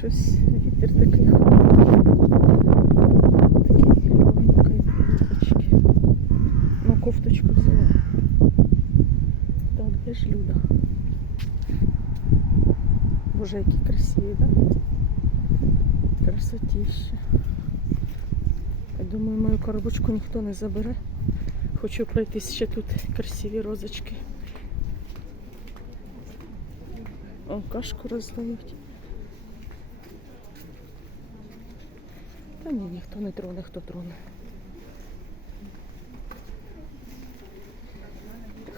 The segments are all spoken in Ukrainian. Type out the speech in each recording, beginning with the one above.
щось вітер такий. Такий легенький кофточки. Ну, кофточку взяла. Так, де ж Люда? Боже, які красиві, да? Красотіще. Я думаю, мою коробочку ніхто не забере. Хочу пройтись ще тут красиві розочки. О, кашку роздають. Та ні, ніхто не троне, хто троне.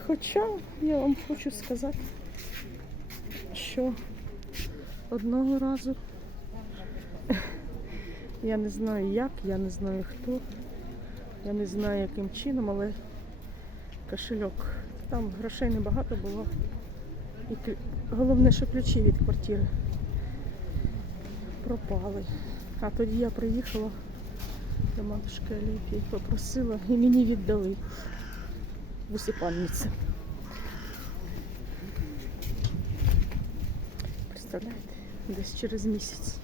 Хоча я вам хочу сказати, що одного разу я не знаю як, я не знаю хто, я не знаю яким чином, але кошельок. Там грошей небагато було. І головне, що ключі від квартири пропали. А тоді я приїхала до матушки Олімпії, попросила і мені віддали в усипальниці. Представляєте, десь через місяць.